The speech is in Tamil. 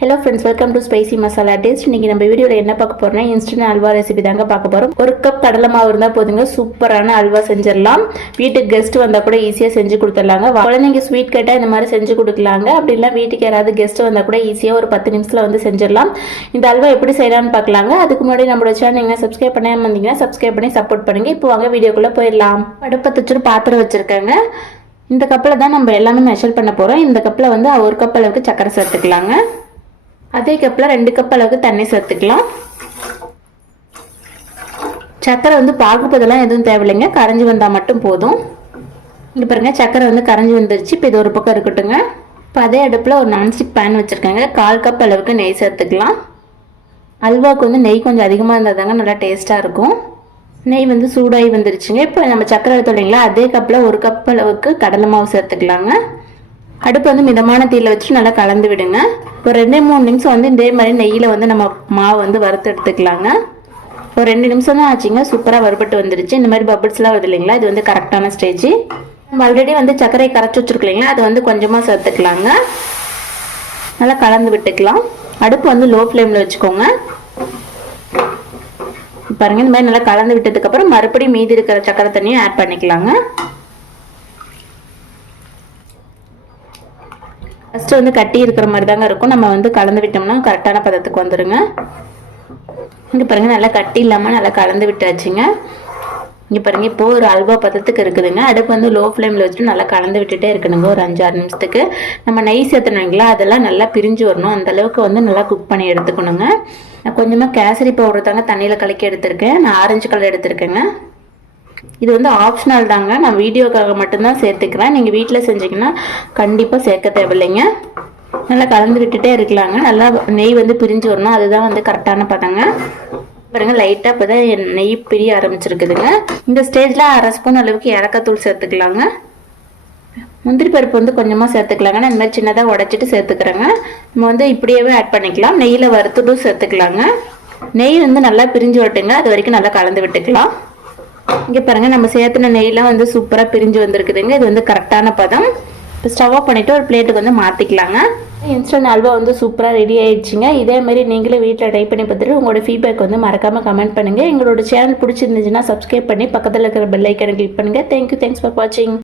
Hello friends welcome to spicy masala taste இன்னைக்கு நம்ம வீடியோவில் என்ன பார்க்க போறோம்னா இன்ஸ்டன்ட் அல்வா ரெசிபி தாங்க பார்க்க போகிறோம் ஒரு கப் கடலை மாவு இருந்தால் போதுங்க சூப்பரான அல்வா செஞ்சிடலாம். வீட்டுக்கு கெஸ்ட் வந்தால் கூட ஈஸியாக செஞ்சு கொடுத்துடலாங்க. குழந்தைங்க ஸ்வீட் கேட்டால் இந்த மாதிரி செஞ்சு கொடுக்கலாங்க. அப்படி இல்லை வீட்டுக்கு யாராவது கெஸ்ட் வந்தால் கூட ஈஸியாக ஒரு பத்து நிமிஷத்தில் வந்து செஞ்சிடலாம். இந்த அல்வா எப்படி செய்யலாம்னு பார்க்கலாங்க. அதுக்கு முன்னாடி நம்மளோட சேனல் நீங்கள் சப்ஸ்கிரைப் பண்ணாமல் இருந்தீங்கன்னா சப்ஸ்கிரைப் பண்ணி சப்போர்ட் பண்ணுங்க. இப்போ வாங்க வீடியோக்குள்ளே போயிடலாம். அடுப்பை தச்சுட்டு பாத்திரம் வச்சுருக்கேங்க. இந்த கப்பில் தான் நம்ம எல்லாமே மெஷர் பண்ண போகிறோம் இந்த கப்பில் வந்து ஒரு கப் அளவுக்கு சக்கரை சேர்த்துக்கலாங்க. அதே கப்பில் ரெண்டு கப் அளவுக்கு தண்ணி சேர்த்துக்கலாம். சக்கரை வந்து பாகுப்பதெல்லாம் எதுவும் தேவையில்லைங்க. கரைஞ்சி வந்தால் மட்டும் போதும். இங்கே பாருங்க சக்கரை வந்து கரைஞ்சி வந்துருச்சு. இப்போ இது ஒரு பக்கம் இருக்கட்டுங்க. இப்போ அதே அடுப்பில் ஒரு நான்ஸ்டிக் பேன் வச்சுருக்கேங்க. கால் கப் அளவுக்கு நெய் சேர்த்துக்கலாம். அல்வாவுக்கு வந்து நெய் கொஞ்சம் அதிகமாக இருந்தால் தாங்க நல்லா டேஸ்ட்டாக இருக்கும். நெய் வந்து சூடாகி வந்துருச்சுங்க. இப்போ நம்ம சக்கரை எடுத்தோம் இல்லைங்களா? அதே கப்பில் ஒரு கப் அளவுக்கு கடலை மாவு சேர்த்துக்கலாங்க. அடுப்பு வந்து மிதமான தீயில வச்சு நல்லா கலந்து விடுங்க. ஒரு ரெண்டு மூணு நிமிஷம் வந்து இதே மாதிரி நெய்யில் வந்து நம்ம மாவு வந்து வறுத்து எடுத்துக்கலாங்க. ஒரு ரெண்டு நிமிஷம் தான் ஆச்சுங்க. சூப்பராக வறுபட்டு வந்துருச்சு. இந்த மாதிரி பபிள்ஸ்லாம் வருது இல்லைங்களா? இது வந்து கரெக்டான ஸ்டேஜ் நம்ம ஆல்ரெடி வந்து சர்க்கரை கரைச்சி வச்சிருக்கோம் அது வந்து கொஞ்சமாக சேர்த்துக்கலாங்க. நல்லா கலந்து விட்டுக்கலாம். அடுப்பு வந்து லோ ஃப்ளேமில் வச்சுக்கோங்க. பாருங்க இந்த மாதிரி நல்லா கலந்து விட்டதுக்கப்புறம் மறுபடியும் மீதி இருக்கிற சக்கரை தண்ணியும் ஆட் பண்ணிக்கலாங்க. ஃபஸ்ட்டு வந்து கட்டி இருக்கிற மாதிரி தாங்க இருக்கும். நம்ம வந்து கலந்து விட்டோம்னா கரெக்டான பதத்துக்கு வந்துடுங்க இங்கே பாருங்கள் நல்லா கட்டி இல்லாமல் நல்லா கலந்து விட்டாச்சுங்க. இங்கே பாருங்கள் இப்போது ஒரு அல்வா பதத்துக்கு இருக்குதுங்க. அடுப்பு வந்து லோ ஃப்ளேமில் வச்சுட்டு நல்லா கலந்து விட்டுட்டே இருக்கணுங்க. ஒரு அஞ்சாறு நிமிஷத்துக்கு. நம்ம நெய் சேர்த்துனீங்களா அதெல்லாம் நல்லா பிரிஞ்சு வரணும். அந்தளவுக்கு வந்து நல்லா குக் பண்ணி எடுத்துக்கணுங்க. நான் கொஞ்சமாக கேசரி பவுடர் தாங்க தண்ணியில் கலக்கி எடுத்திருக்கேன். நான் ஆரஞ்சு கலர் எடுத்திருக்கேங்க. இது வந்து ஆப்ஷனல் தாங்க. நான் வீடியோக்காக மட்டும்தான் சேர்த்துக்கிறேன். நீங்கள் வீட்டில் செஞ்சீங்கன்னா கண்டிப்பாக சேர்க்க தேவையில்லைங்க. நல்லா கலந்து விட்டுட்டே இருக்கலாங்க. நல்லா நெய் வந்து பிரிஞ்சு வரணும். அதுதான் வந்து கரெக்டான பதங்க. பாருங்க லைட்டாக இப்போ தான் நெய் பிரிய ஆரம்பிச்சிருக்குதுங்க. இந்த ஸ்டேஜில் அரை ஸ்பூன் அளவுக்கு இறக்கத்தூள் சேர்த்துக்கலாங்க. முந்திரி பருப்பு வந்து கொஞ்சமாக சேர்த்துக்கலாங்க. நான் இந்த மாதிரி சின்னதாக உடச்சிட்டு சேர்த்துக்கிறேங்க. நம்ம வந்து இப்படியே ஆட் பண்ணிக்கலாம். நெய்யில் வறுத்துட்டும் சேர்த்துக்கலாங்க. நெய் வந்து நல்லா பிரிஞ்சு விட்டுங்க அது வரைக்கும் நல்லா கலந்து விட்டுக்கலாம். இங்கே பாருங்கள் நம்ம சேர்த்துன நெய்லாம் வந்து சூப்பராக பிரிஞ்சு வந்திருக்குதுங்க. இது வந்து கரெக்டான பதம். இப்போ ஸ்டவ் ஆஃப் பண்ணிவிட்டு ஒரு பிளேட்டுக்கு வந்து மாற்றிக்கலாங்க இன்ஸ்டன்ட் அல்வா வந்து சூப்பராக ரெடி ஆயிடுச்சுங்க. இதே மாதிரி நீங்களே வீட்டில் ட்ரை பண்ணி பார்த்துட்டு உங்களோட ஃபீட்பேக் வந்து மறக்காமல் கமெண்ட் பண்ணுங்கள் எங்களோட சேனல் பிடிச்சிருந்துச்சுன்னா சப்ஸ்கிரைப் பண்ணி பக்கத்தில் இருக்கிற பெல் ஐக்கனை கிளிக் பண்ணுங்கள் தேங்க்யூ தேங்க்ஸ் ஃபார் வாட்சிங்